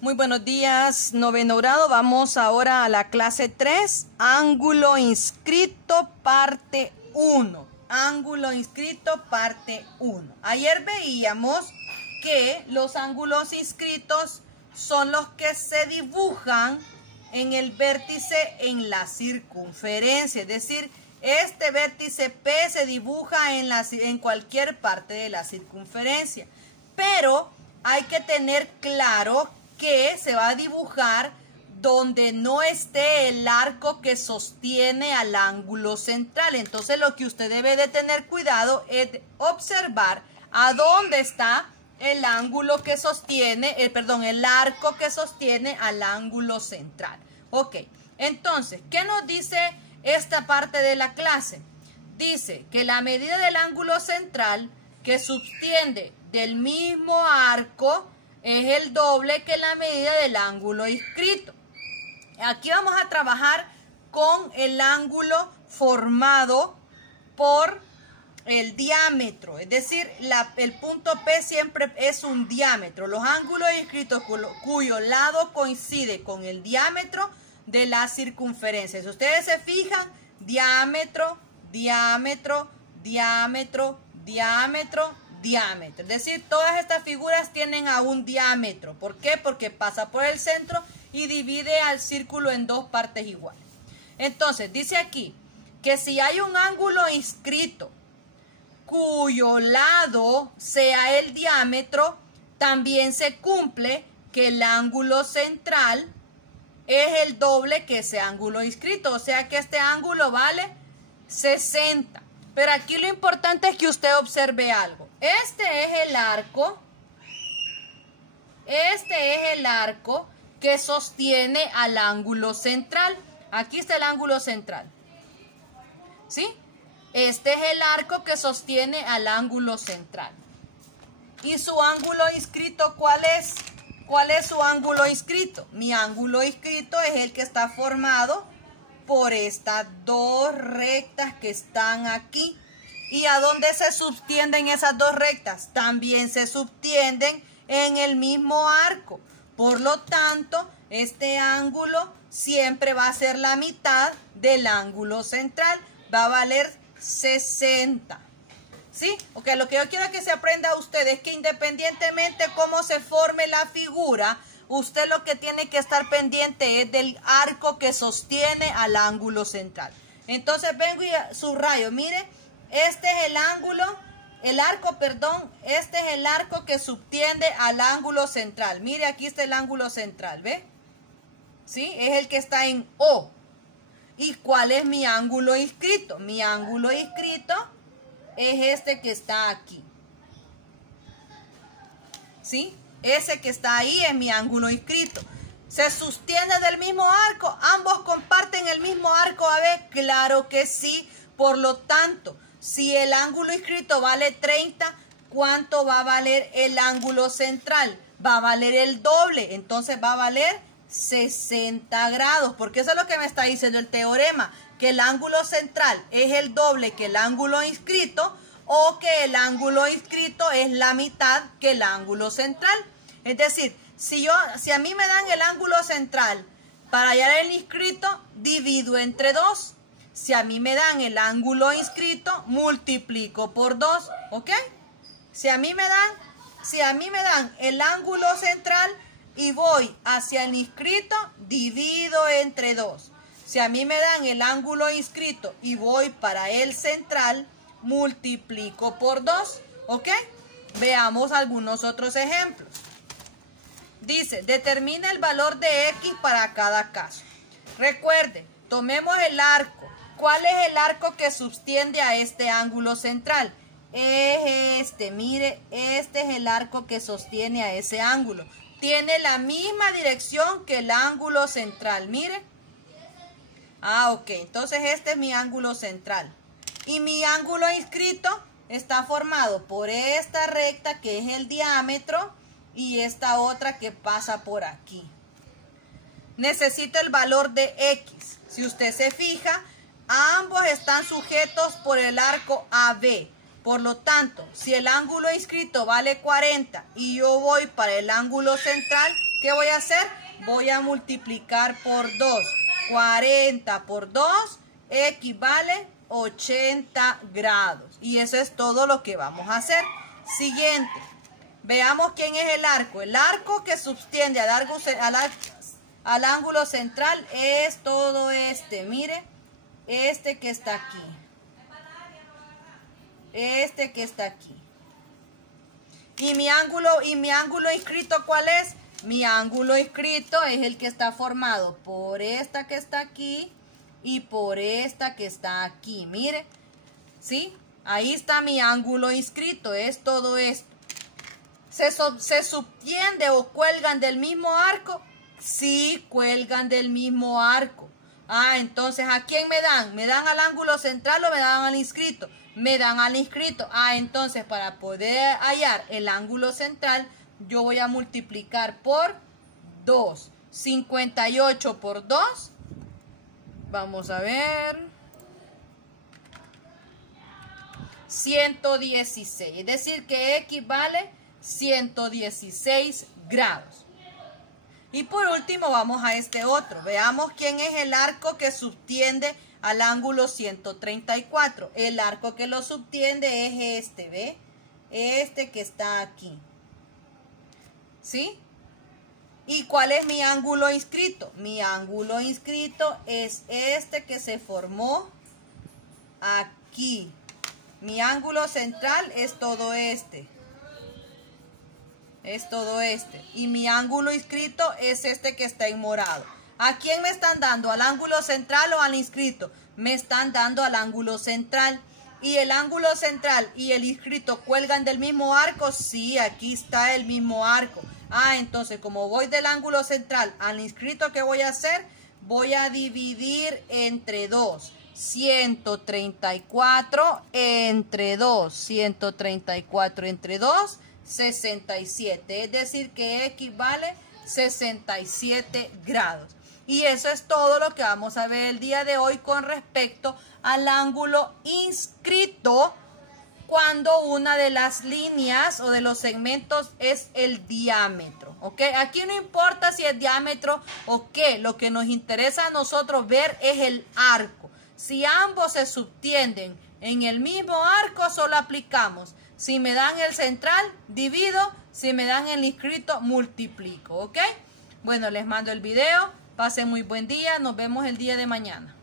Muy buenos días, noveno grado. Vamos ahora a la clase 3, ángulo inscrito, parte 1. Ángulo inscrito, parte 1. Ayer veíamos que los ángulos inscritos son los que se dibujan en el vértice en la circunferencia. Es decir, este vértice P se dibuja en cualquier parte de la circunferencia. Pero hay que tener claro que se va a dibujar donde no esté el arco que sostiene al ángulo central. Entonces lo que usted debe de tener cuidado es observar a dónde está el ángulo que sostiene, el arco que sostiene al ángulo central. Ok, entonces, ¿qué nos dice esta parte de la clase? Dice que la medida del ángulo central que subtiende del mismo arco es el doble que la medida del ángulo inscrito. Aquí vamos a trabajar con el ángulo formado por el diámetro, es decir, el punto P siempre es un diámetro. Los ángulos inscritos cuyo lado coincide con el diámetro de la circunferencia. Si ustedes se fijan, diámetro, diámetro, diámetro, diámetro, diámetro. Es decir, todas estas figuras tienen a un diámetro. ¿Por qué? Porque pasa por el centro y divide al círculo en dos partes iguales. Entonces, dice aquí que si hay un ángulo inscrito cuyo lado sea el diámetro, también se cumple que el ángulo central es el doble que ese ángulo inscrito. O sea que este ángulo vale 60. Pero aquí lo importante es que usted observe algo. Este es el arco que sostiene al ángulo central. Aquí está el ángulo central. ¿Sí? Este es el arco que sostiene al ángulo central. ¿Y su ángulo inscrito cuál es? ¿Cuál es su ángulo inscrito? Mi ángulo inscrito es el que está formado por estas dos rectas que están aquí. ¿Y a dónde se subtienden esas dos rectas? También se subtienden en el mismo arco. Por lo tanto, este ángulo siempre va a ser la mitad del ángulo central. Va a valer 60. ¿Sí? Ok, lo que yo quiero que se aprenda a usted es que independientemente cómo se forme la figura, usted lo que tiene que estar pendiente es del arco que sostiene al ángulo central. Entonces vengo y subrayo, mire, este es el arco que subtiende al ángulo central. Mire, aquí está el ángulo central, ¿ve? ¿Sí? Es el que está en O. ¿Y cuál es mi ángulo inscrito? Mi ángulo inscrito es este que está aquí. ¿Sí? Ese que está ahí es mi ángulo inscrito. ¿Se sostiene del mismo arco? ¿Ambos comparten el mismo arco AB? Claro que sí. Por lo tanto, si el ángulo inscrito vale 30, ¿cuánto va a valer el ángulo central? Va a valer el doble. Entonces va a valer 60 grados. Porque eso es lo que me está diciendo el teorema. Que el ángulo central es el doble que el ángulo inscrito, o que el ángulo inscrito es la mitad que el ángulo central. Es decir, si a mí me dan el ángulo central para hallar el inscrito, divido entre 2. Si a mí me dan el ángulo inscrito, multiplico por 2. ¿Ok? Si a mí me dan el ángulo central y voy hacia el inscrito, divido entre 2. Si a mí me dan el ángulo inscrito y voy para el central, multiplico por 2. ¿Ok? Veamos algunos otros ejemplos. Dice, determina el valor de X para cada caso. Recuerde, tomemos el arco. ¿Cuál es el arco que subtiende a este ángulo central? Es este, mire, este es el arco que sostiene a ese ángulo. Tiene la misma dirección que el ángulo central, mire. Ok, entonces este es mi ángulo central. Y mi ángulo inscrito está formado por esta recta que es el diámetro y esta otra que pasa por aquí. Necesito el valor de X. Si usted se fija, ambos están sujetos por el arco AB. Por lo tanto, si el ángulo inscrito vale 40 y yo voy para el ángulo central, ¿Qué voy a hacer? Voy a multiplicar por 2. 40 por 2 equivale 80 grados. Y eso es todo lo que vamos a hacer. Siguiente. Veamos quién es el arco. El arco que subtiende al ángulo central es todo este. Mire, este que está aquí. Este que está aquí. ¿Y mi ángulo inscrito cuál es? Mi ángulo inscrito es el que está formado por esta que está aquí y por esta que está aquí. Mire, ¿sí? Ahí está mi ángulo inscrito, es todo esto. ¿Se subtiende o cuelgan del mismo arco? Sí, cuelgan del mismo arco. Ah, entonces, ¿a quién me dan? ¿Me dan al ángulo central o me dan al inscrito? Me dan al inscrito. Ah, entonces, para poder hallar el ángulo central, yo voy a multiplicar por 2. 58 por 2. Vamos a ver. 116. Es decir, que equivale 116 grados. Y por último vamos a este otro. Veamos quién es el arco que subtiende al ángulo 134. El arco que lo subtiende es este, ¿ve? Este que está aquí. ¿Sí? ¿Y cuál es mi ángulo inscrito? Mi ángulo inscrito es este que se formó aquí. Mi ángulo central es todo este. Es todo este. Y mi ángulo inscrito es este que está en morado. ¿A quién me están dando? ¿Al ángulo central o al inscrito? Me están dando al ángulo central. ¿Y el ángulo central y el inscrito cuelgan del mismo arco? Sí, aquí está el mismo arco. Ah, entonces como voy del ángulo central al inscrito, ¿qué voy a hacer? Voy a dividir entre 2. 134 entre 2. 134 entre 2. 67, es decir que equivale 67 grados. Y eso es todo lo que vamos a ver el día de hoy con respecto al ángulo inscrito cuando una de las líneas o de los segmentos es el diámetro, ¿ok? Aquí no importa si es diámetro o qué, lo que nos interesa a nosotros ver es el arco. Si ambos se subtienden en el mismo arco, solo aplicamos. Si me dan el central, divido. Si me dan el inscrito, multiplico. ¿Ok? Bueno, les mando el video. Pasen muy buen día. Nos vemos el día de mañana.